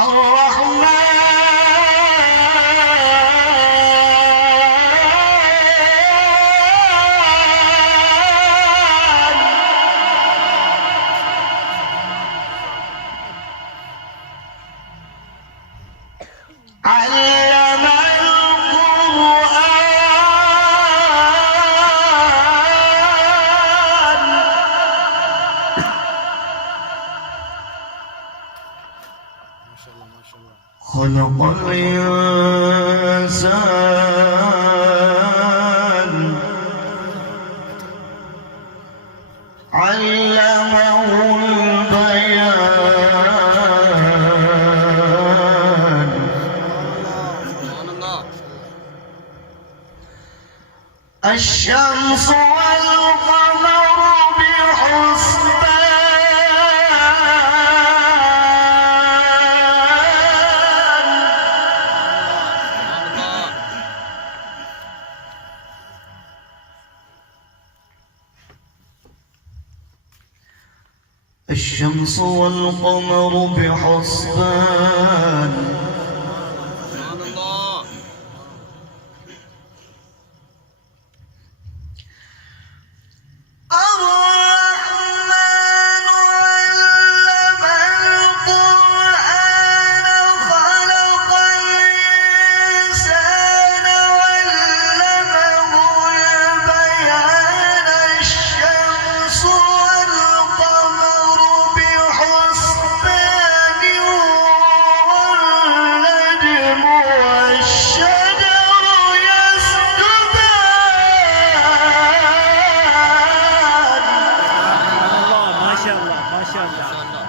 الرحمن علم القرآن خلق الإنسان علمه البيان الشمس والقمر الشمس والقمر بحسبان الرحمن علم القرآن خلق الإنسان علمه البيان الشمس والقمر بحسبان والنجم والشجر يسجدان ما شاء الله ما شاء الله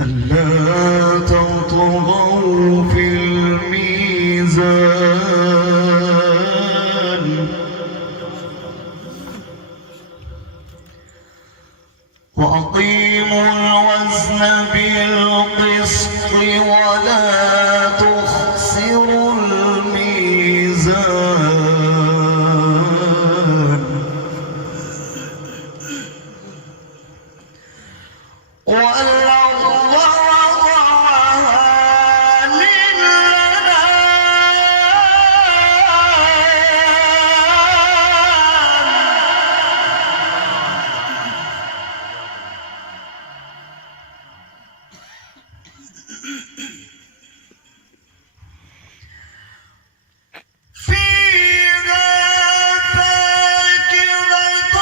ألا تطغوا في الميزان وأقيموا الوزن بالقسط ولا تخسروا الميزان والأرض وضعها فيها فاكهة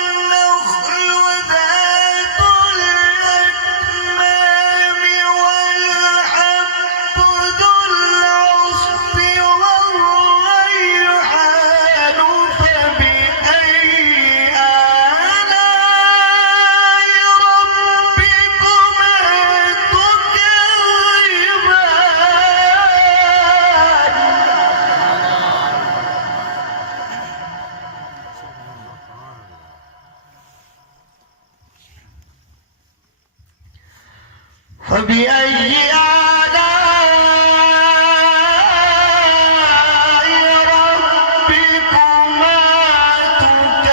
والنخل ذات الأكمام والحب ذو العصف والريحان فبأي آلاء ربكما تكذبان فبأي آلاء ربكما تكذبان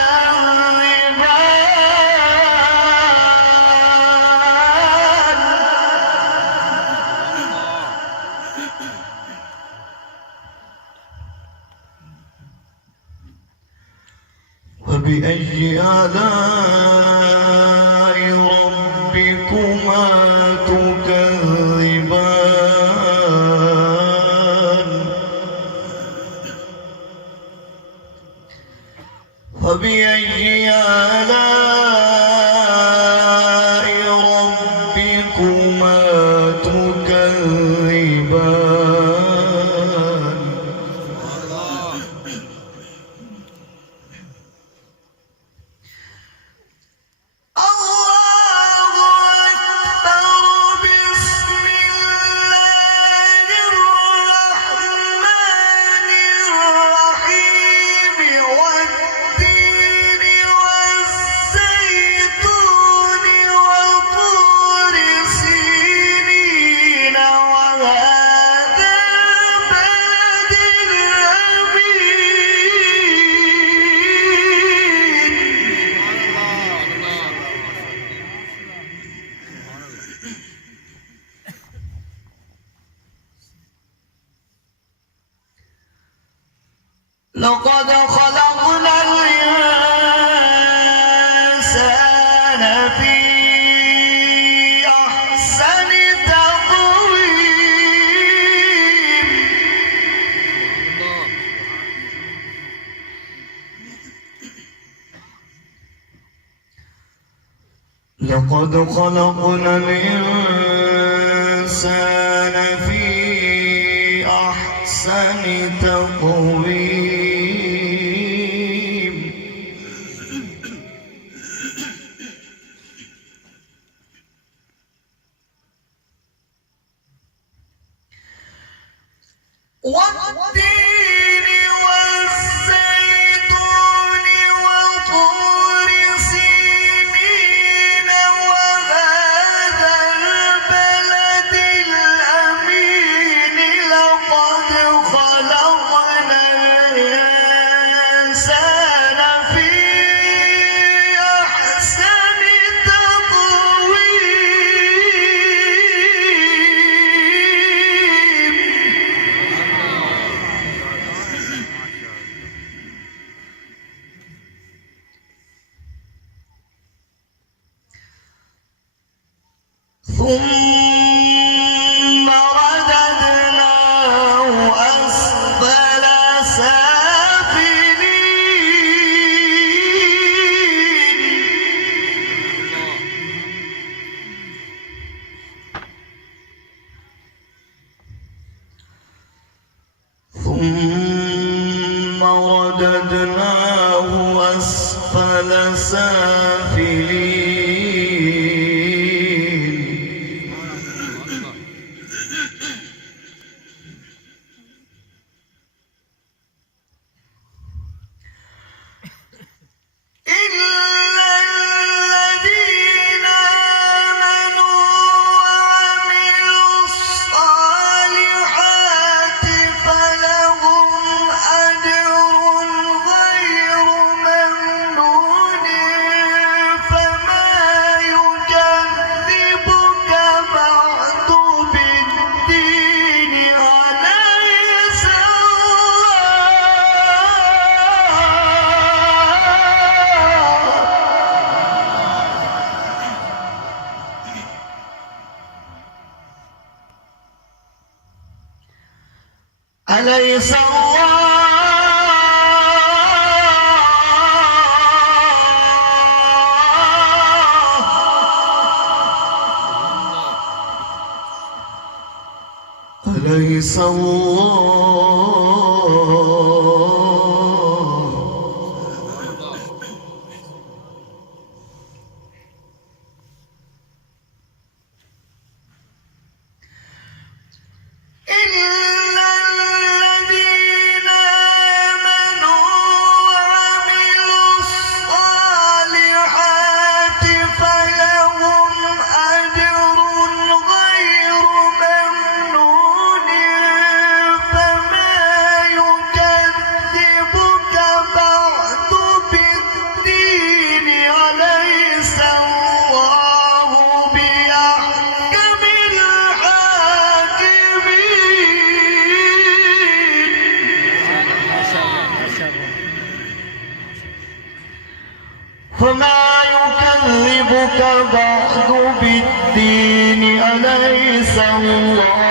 فبأي آلاء ربكما تكذبان فبأي آلاء ربكما تكذبان الله لقد خلقنا الإنسان في أحسن تقويم لقد خلقنا الإنسان في أحسن تقويم والتين والزيتون وطور سينين وهذا البلد الأمين لقد خلقنا الإنسان في أحسن ثم رددناه أسفل سافلين ثم رددناه أسفل سافلين أليس أليس فما يكذبك بعد بالدين أليس الله